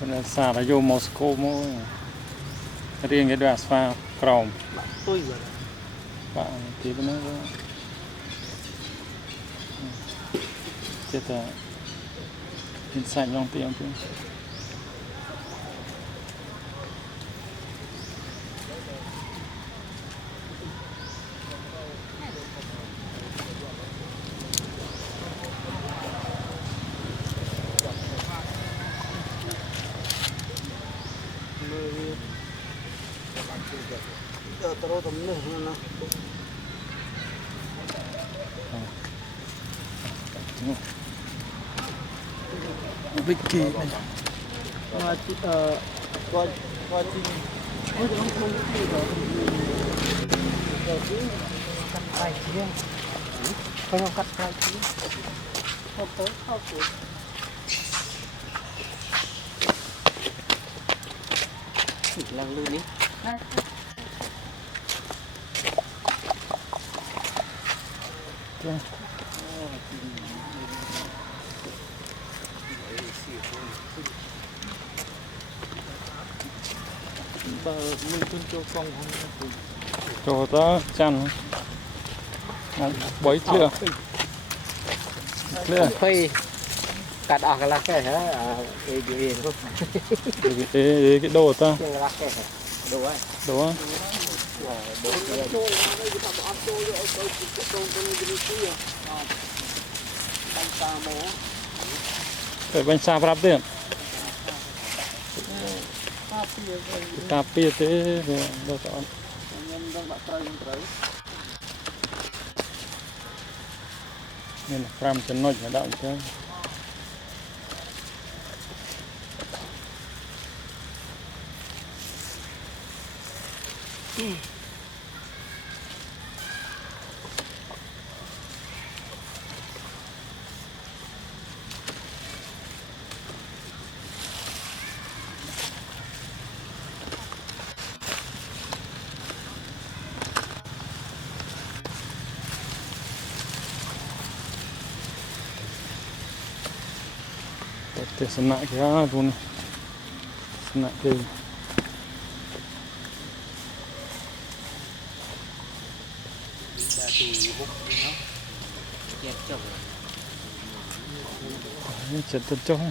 Còn xa là vô Moscow mỗi riêng cái đoạn pha còng bạn thì nó chết là hình sạch trong tiệm chứ Vicky này mà coi coi tin ôi không không cái gì rồi cắt tay chứ không cắt tay chứ không tới không tới lần lươn đi cho ta chăn bấy clear phi cắt ọt cái lá cái hả cái đồ ta đồ ấy đồ phải bánh xa ráp tiền cà phê thế rồi chọn nên là ram chân nồi mà động thế để sân nại kia luôn sân nại kia chết thật trông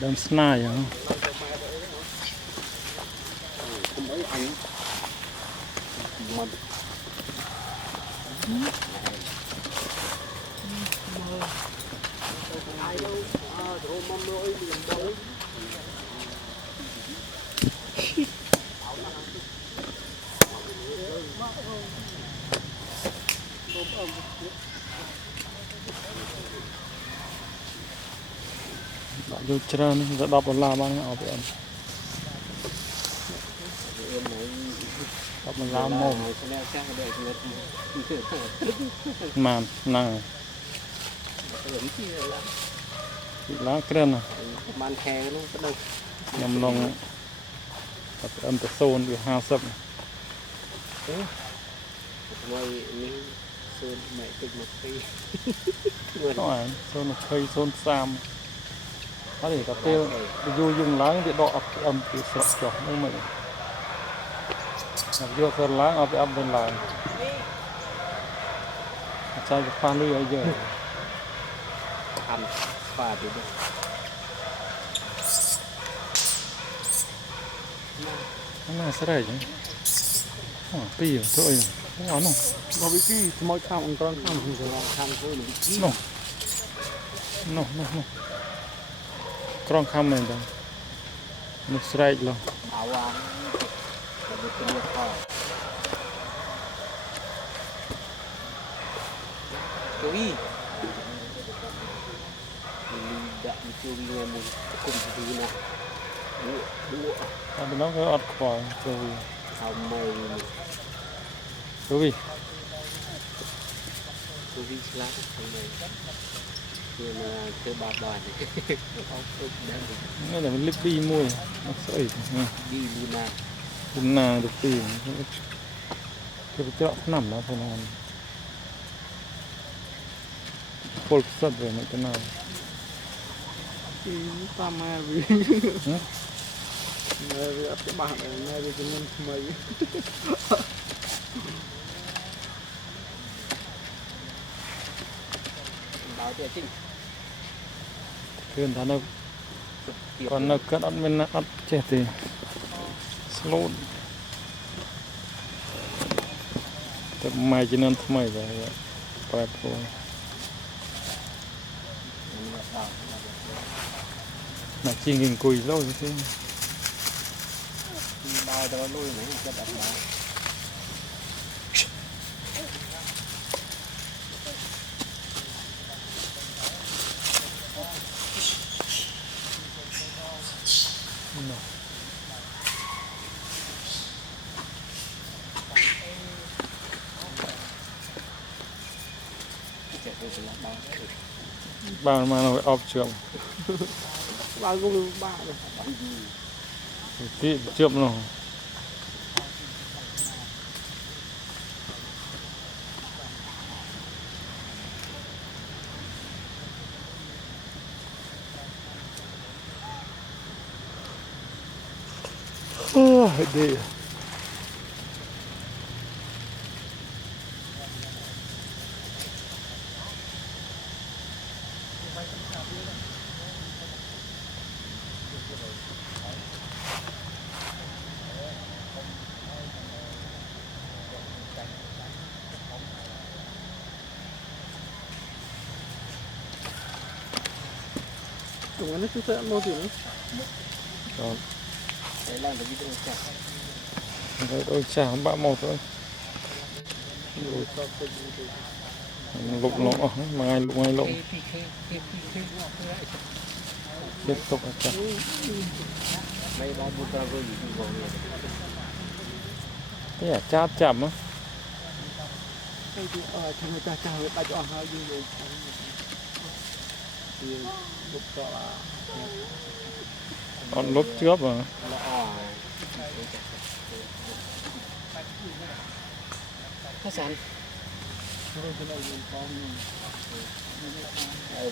đâm sniper hả bạn vô trơn đã đọc là bằng ở bên đọc là làm mồm màn năng lá kren à man khe nó có đâu nhầm lòng âm tự xôn được 20 ngoài mình sơn mẹ tích một khi rồi xôn một cây xôn sam có thể cà phê vô dùng lá để đọ âm thì sọt chọc nhưng mà vô sơn lá ở âm bên là sao được pha lưới ở giờ ăn pha thì được nó sẽ đây chứ tì thôi ngon không nó bị cái môi khăm con khăm thì nó khăm thôi no con khăm này đâu nó straight luôn áo áo cái cái kho chui đã chui nghe mùi cùng gì nè bên đó có ọt quả rồi không mày Chú vì chú vi slap thằng này nhưng mà chơi ba bàn này không tôi đang cái này mình lip đi môi nó sợi đi Luna Luna được tìm cái chỗ nằm đó thôi là phô sắt rồi mấy cái nào ta mà vì cái bạn này vì cái nhân mấy báo cho chính Kêu thằng nó còn nó cất ăn bên ăn chết thì slowแต่ไม่จีนั่นทำไมวะไปพอน่าจริงกินกุยแล้วสิ bao cho nó nuôi này cho đặt báo bao mà nó ốp trường bao cũng ba rồi tí chượm nó đi chúng nó cứ sợ nó thì còn để làm được video chặt đôi chả bạ một thôi lục lỗ mà ai lục tiếp tục chặt mấy bao bút ra rồi gì cũng cái là chát chậm á thằng người ta chào ta cho hai gì rồi thì lúc đó là còn lúc trước mà nó sẵn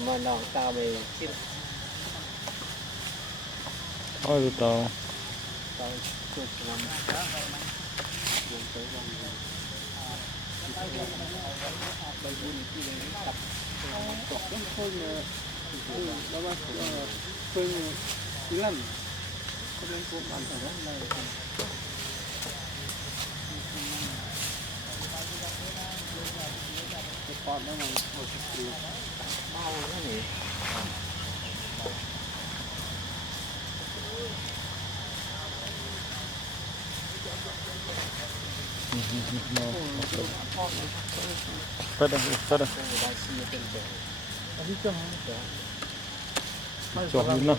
mà nó tao về xin thôi từ tàu tao chụp làm đó là phương chỉ lần có bên phố bán ở đó này còn đó là một điều bao nó này Phết đây đi cho chọn như nào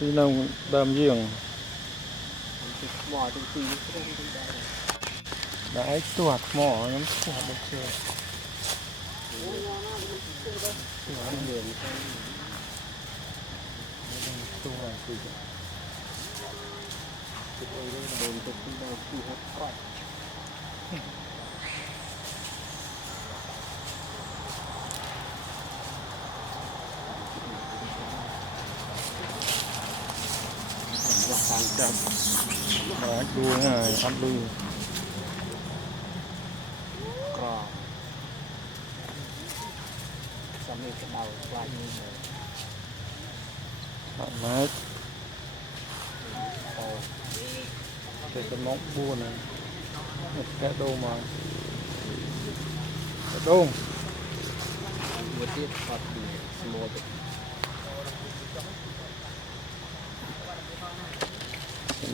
xin ông đam giềng mò từng tí đã tuột mỏ lắm tuột được chưa đã đuôi này ăn đuôi cò xong rồi cái đầu qua như thế thoải mái cái móng bua này một cái đô mà cái đô một tiết hoặc một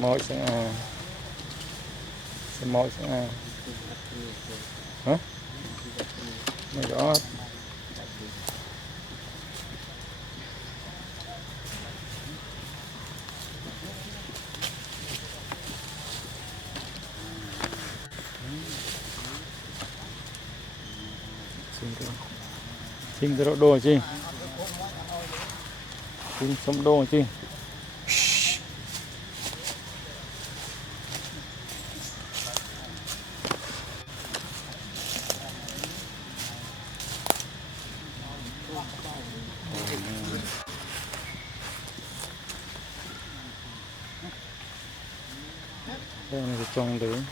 mỗi sang mỗi sang hả mày đó chinh cái đồ chinh chinh sống đồ chinh đây là cái trong đấy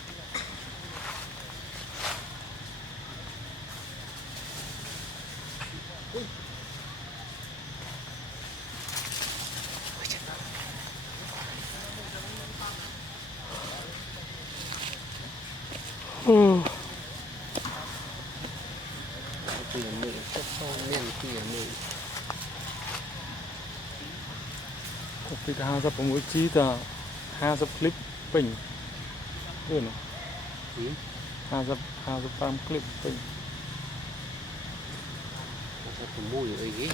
tiền mì chất son miếng tiền mì cái hàng dập mũi chi ta hàng dập clip bình rồi này hàng dập tam clip bình chất mùi ở gì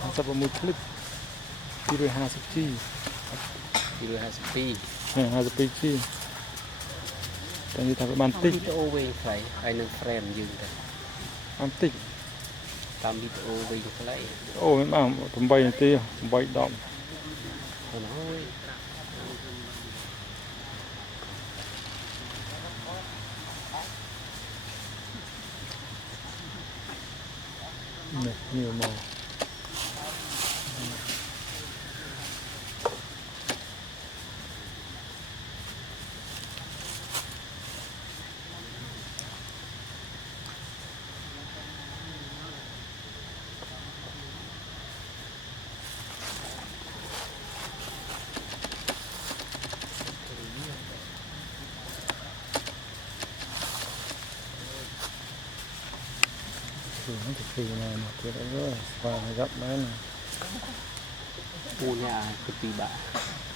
hàng dập mũi clip đi rồi hàng dập chi thì rồi 50 này hàng dập chiแต่นี่ทำเป็นมันติ๊ก วิดีโอวิ่งไกลไอ้นั่นเฟรมยืนแต่ มันติ๊ก ตามวิดีโอวิ่งไกล โอ้ไม่บ้างผมใบตีผมใบดอก เอาหน่อย เนี่ยnhiều màu thì nó thực sự là một cái đó rất là và gặp máy này ปูเนี่ยคือตีบะ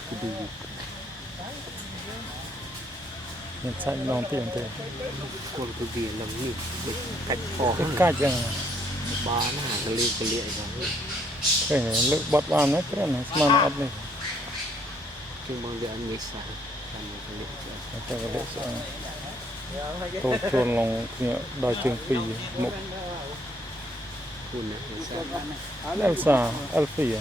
คือดู mình chạy lòng tiền thì คนคือเบียร์ลำนี่กัดคอ cái cách rằng บ้าหน้ากระเลียกระเลียกัน cái này lực bật vào nó cái này mà nó ấp này จึงบางเดือนมีสายการกระเลียก nó cho cái lệ sẽ tô chuồn lòng nhựa đòi trường phi một คุณเนี่ยมีสาย Elsa Elfie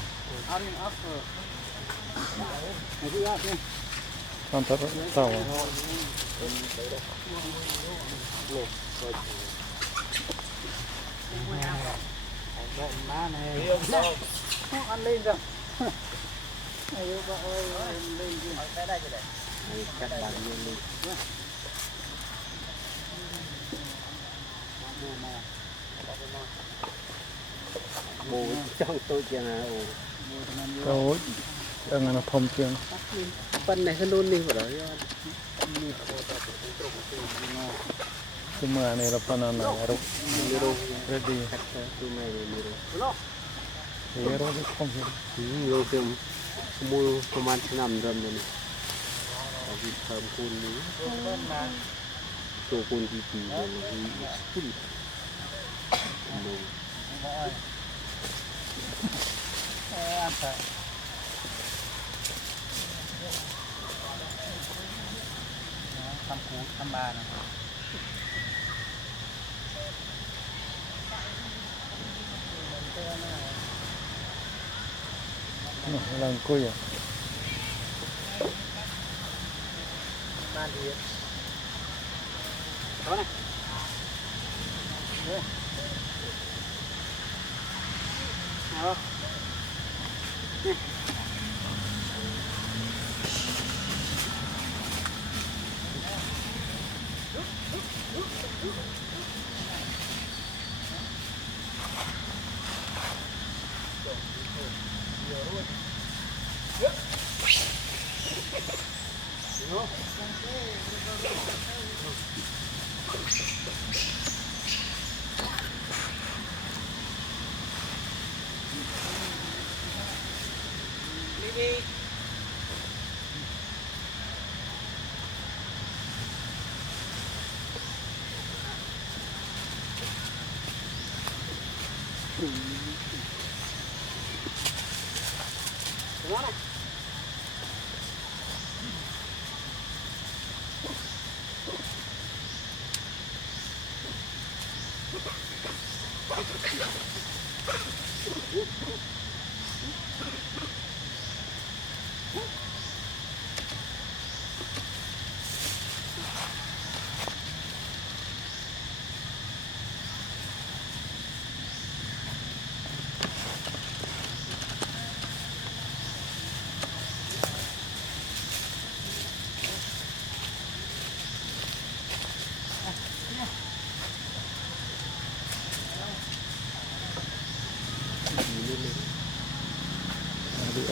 con thật tàu ăn lên rồi ai yêu bà ơi lên đi กัดบางเดือนนี่โบจ้องตัวเจ้านะโอ้ Rồi, đang là thông trường. ปั้นในขนุนนี่หรอ Cái mưa này là phần nào là rục มีรู ready. คัดตัวไม่มีรู Thì rồi cái không hiểu. รูเต็มมูประมาณสนามรำเลยเอาที่เพิ่มคูณนี้ตัวคูณที่ตีเลยขึ้นมู ทำคูทำบาน Lần cùi à? บ้านดีเอาไหนเอานี่ เ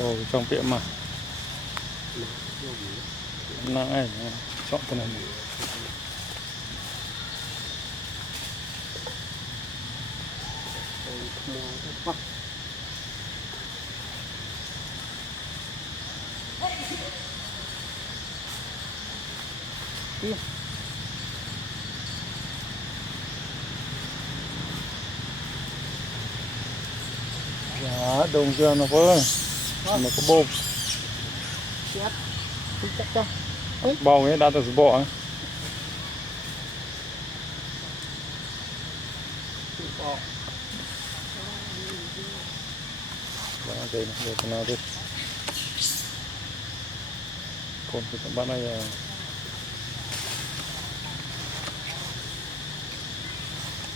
Ồ, trong tiệm mà nặng ấy, chọn cái này. Dạ, đồng chưa nó có bông. chắc Bông ấy đã được bỏ ấy. Đó, đây này, đây nào đây. Còn cái bạn này